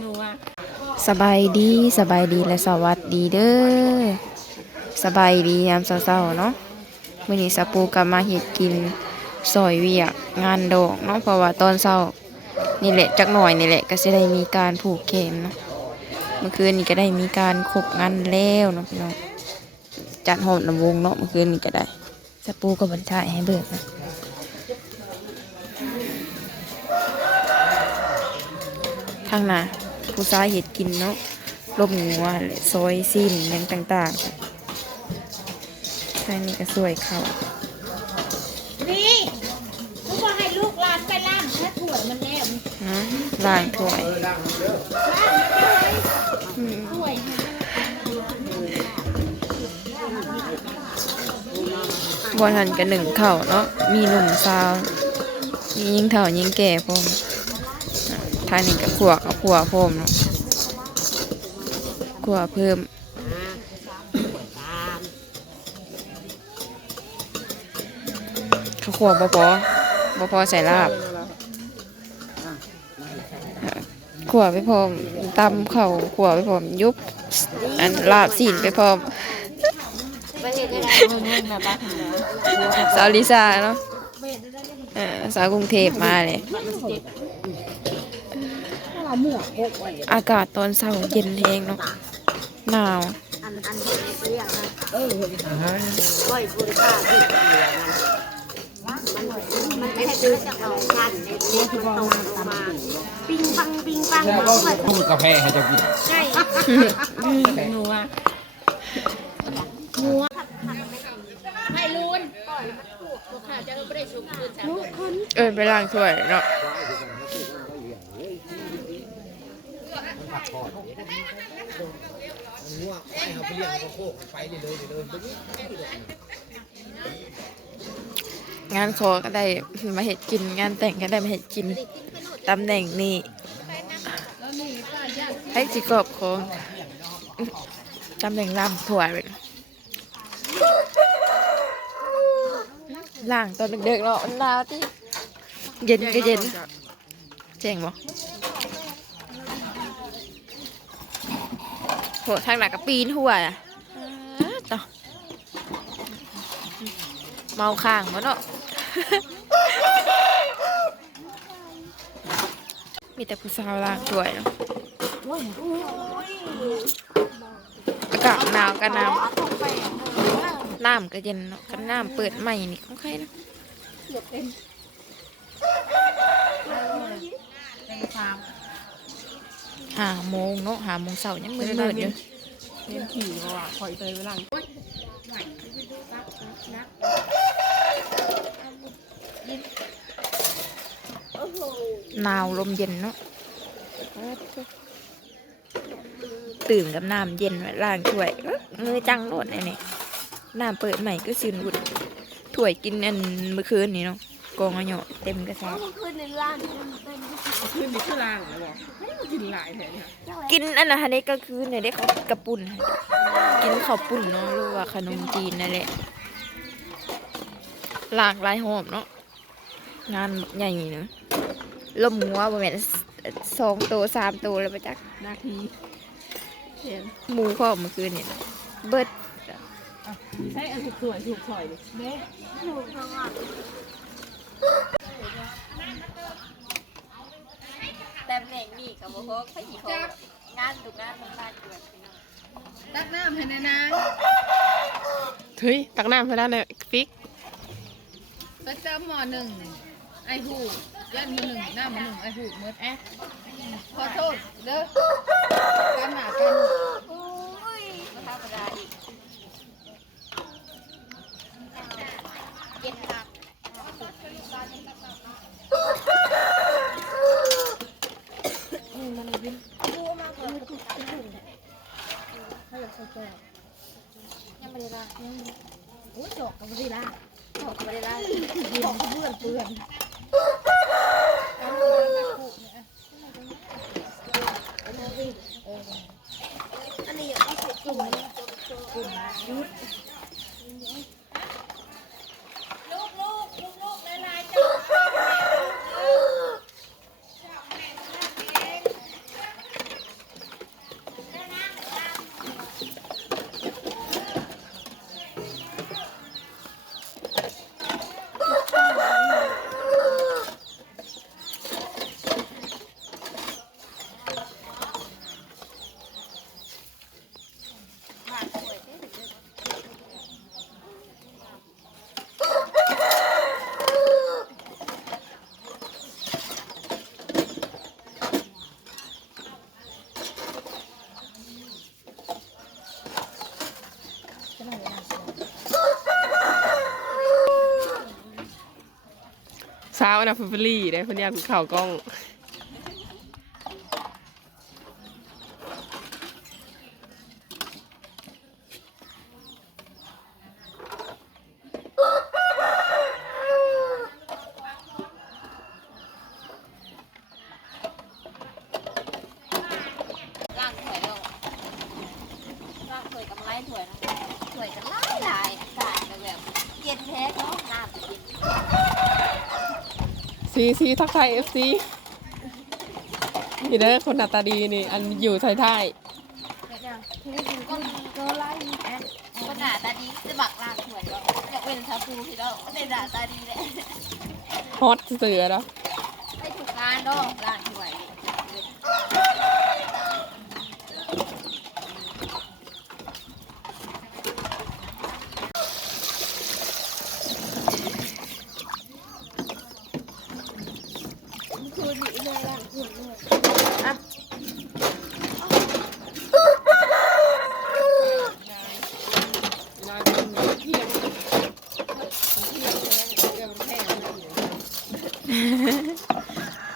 หนูว่าสบายดีสบายดีและสวัสดีเด้อสบายดียามเช้าๆเนาะมื้อนี้สปูกลับมาเฮ็ดกินซอยเวียกงานดอกเนาะเพราะว่าตอนเช้านี่แหละจักหน่อยนี่แหละก็สิได้มีการผูกเข็มเนาะเมื่อคืนนี้ก็ได้มีการครบงานแล้วเนาะพี่น้องจัดหอมลำวงเนาะเมื่อคืนนี้ก็ได้สปูก็บันทายให้เบิกนะ ทางหน้าผู้ชายเห็ดกินเนาะลบงัวและซอยสิ้นหยังต่างๆใช่นี่ก็สวยเขานี่กูบอกให้ลูกหลานไปล่างแค่ถั่วมันแล้วฮะล้างถ้วยอืมถ้วยบอทันกันหนึ่งเข่าวเนาะมีหนุ่มสาว มียิงเถ่ายิงแก่พร้อมอะทางนี้ก็ขวกับขวพร้อมเนาะขวเพิ่มข้าวขัวบ่พอบ่พอใส่ลาบขัวไปพร้อมตำเข่าขัวไปพร้อมยุบอันลาบสีนไปพร้อมสาวลิซ่าเนาะสาวกรุงเทพมาเลย อากาศตอนเช้าเย็นแฮงเนาะหนาวอันอันเรียกนะเออก้อยบริการที่มันไม่ให้เป็นจะเอาชันในนี้มันตรงลงมาปิงปังปิงปังมาด้วยพูดกาแฟให้เจะกินใช่หนูว่าให้ลุนตัวข้าวจะไม่ได้ชุบคืนามคน เอ้ยไปล้างถ้วยเนาะงานขอก็ได้มาเห็ดกิน งานแต่งก็ได้มาเห็ดกินตำแหน่งนี้ให้สิกอบของตำแหน่งลำถั่วเลยล่างตอนเด็กๆเนาะมันหนาวที่เย็นก็เย็นแจ้งบ่ โหทางหนักก็ปีนหัวอะอ้าต่อเมาข้างมาเนาะมีแต่ผู้สาวล่างสวยเนาะอากาศหนาวกันน้ำน้ำก็เย็นเนาะกันน้ำเปิดใหม่นี่ของใครนะ หาโมงเนาะหาโมงเสาร์ยังมืดๆอยู่เล่นขี่เพราะว่าคอยเตยไว้หลังหนาวลมเย็นเนาะตื่นกับน้ำเย็นไว้ล้างถ้วยเอ้อมือจังโลดไอ้นี่น้ำเปิดใหม่ก็ซึนวุดถ้วยกินอันเมื่อคืนนี่เนาะกองอะเหยาะเต็มกระสอบขึ้นในร้านขึ้นนี่คือล่างเลยบอกไม่ได้กิน หลายแท้เนี่ยกินอันนั้นอันนี้ก็คือเนี่ยได้เขากระปุ่นให้กินข้าวปุ่นเนาะหรือว่าขนมจีนนั่นแหละหลากหลายหอมเนาะงานใหญ่เนาะลมงัวประมาณสองตัวสามตัวแล้วไปจักนาทีเห็นหมูพ่อเมื่อคืนเนี่ยเบิดใช่อันถูกสวยถูกซอยดิเด้ถูกเพราะว่า แต่แหน่งนี่กับโมโหเขาหยิบงานดุงานมันบ้านเกิดตักน้ำให้ในน้เฮ้ยตักน้ำให้ได้เลยฟิกำประจำหมอหนึ่งไอหูยันมือหนึ่งหน้ามือหนึ่งไอหูเมื่อแอ๊ะขอโทษเด้อการหนากันโอ้ยธรรมดาอีกเย็น ยังไม่ได้ละยังโอ้ยจอกกับไม่ได้ละจอกกับไม่ได้ละจอกกับเบื่อเปื่อนอันนี้ยังไม่เสร็จจุ่มเลยลูกลูกลูกลูกหลายๆจ้า สาว นะฟิฟลี่ได้เพิ่นยากข่าวกล้องล่างถวยแล้วล่างถวยกับไล่ถวยนะถวยกับไล่ลายอากาศแบบเย็นแท้เนาะน้ำเย็น ซีซีทักทายเอฟซีนี่เด้อคนหน้าตาดีนี่ อันอยู่ท้ายท้ายก็ก็ไล่แอนก็หน้าตาดีจะบักล่างถวยก็อยากเป็นชาฟูพี่น้องในหน้าตาดีเลยฮอตเสือเนาะให้ถูกงานเนาะล่างถวย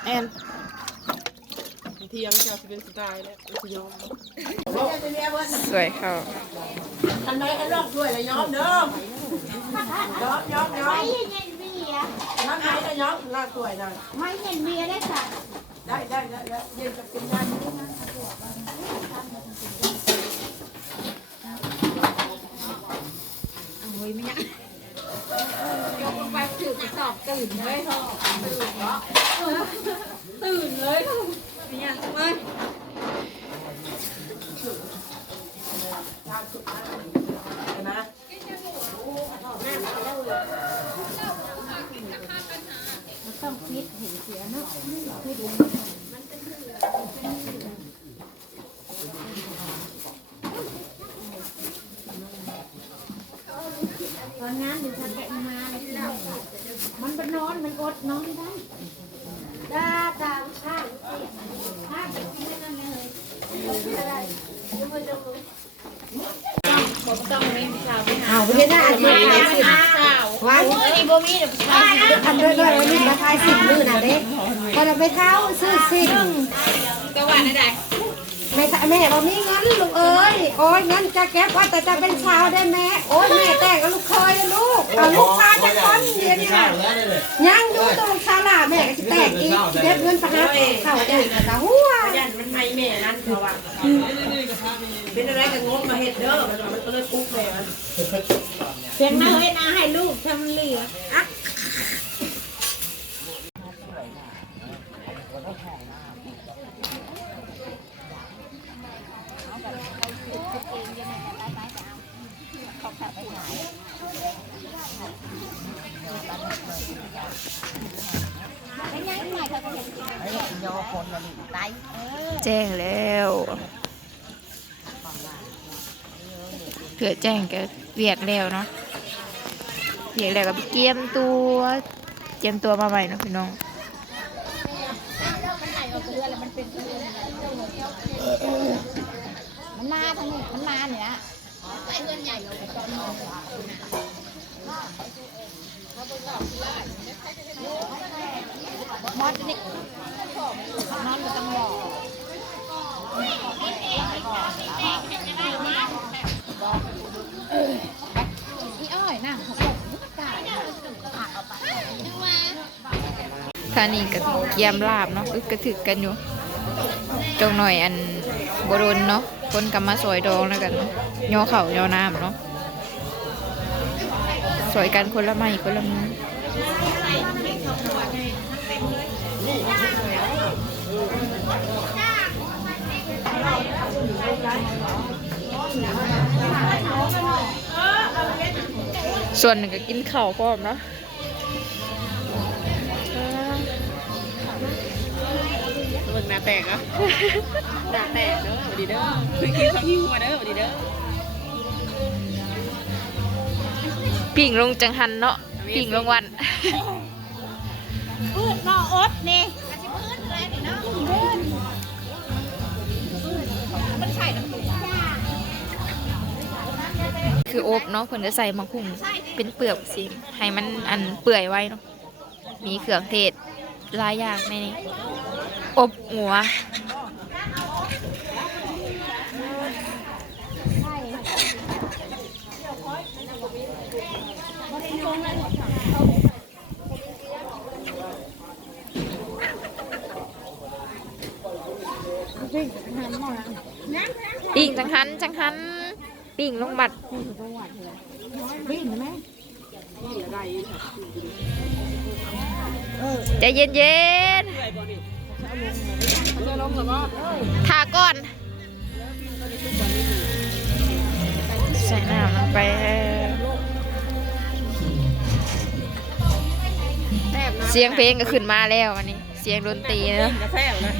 แอนเที่ยง ตล์แล้วยอมสวยเข้าอันไหนอันรอบด้วยเลยยอมเด้อยอมยอมยอมไม่เย็นเบียร์น้ำไหนจะยอมลากสวยหน่อยไม่เย็นเบียร์ได้ค่ะได้ได้ได้เย็นจะเป็นงานนี้นะยกลงไปถือกระสอบตื่นเลยตื่นเลยเนี่ยมา ต้องคิดเห็นเสียเนาะคิดตอนงานอยู่ทางแกะมาเลยมันไปนอน มันอดนอนได้ดาตามข้างข้างจะกินนั่นเลย เอาไปเลยนะอันนี้สิวันนี้บ่มีเดี๋ยวไปทำด้วยด้วยวันนี้มาทายสิบมือน่ะเด็กพอเราไปเท้าซื้อสิบก็ว่าได้ ไม่ใช่แม่บอกมีเงินลูกเอ้ยโอ้ยเงินจะแก็บว่าแต่จะเป็นชาวได้แม่โอ้ยแม่แต่งกับลูกเคยนะลูกเอาลูกชายจะคนเดียวนี่นะยังอยู่ตรงชาลาแม่ก็จะแตกอีกเก็บเงินไปหาเขาได้กับหัวยันมันไม่แม่นั่นเขาว่าเป็นอะไรกันงบมาเห็ดเด้อมันมันก็เลยปุ๊บแม่มันเพียงน้อยนะให้ลูกทำเหลืออะ แจ้งแล้วเกิดแจ้งก็เวียกแล้วเนาะเวียกแล้วก็ไปเกียมตัวเกียมตัวมาใหม่เนาะพี่น้องมันมาทางนี้มันมาเนี่ย มอดนี่นอนอยู่ตรงบ่ออีอ้อยนั่งเขาบอกมุกตายท่านี่ก็เกียมลาบเนาะอึกกระถึกกันอยู่จงหน่อยอันบรนเนาะคนกำมาสวยดองแล้วกันย่อเข่าย่อน้ำเนาะ วยกันคนละไม้คนละมือส่วนหนึ่งก็กินข้าวพร้อมเนาะเบิ่งหน้าแตกอะหน้าแตกเด้อสวัสดีเด้อเคยกินข้าวหิ้วมาเด้อสวัสดีเด้อ ปิ่งลงจังหันเนาะปิ่งลงวันพืชนออดนี่มันจะพืชอะไรนี่เนาะพืชมันใช่น้ำตาลคืออบเนาะเพิ่นจะใส่มะคุ่มเป็นเปลือกสิให้มันอันเปื่อยไว้เนาะมีเครื่องเทศหลายอย่างในนี้อบหัว หันจังหันปิ่งลงบัดใจเย็นเย็นๆทาก่อน ใส่น้ำลงไปเสียงเพลงก็ขึ้นมาแล้ววันนี้ เสียงดนตรีเนอะกาแฟนะ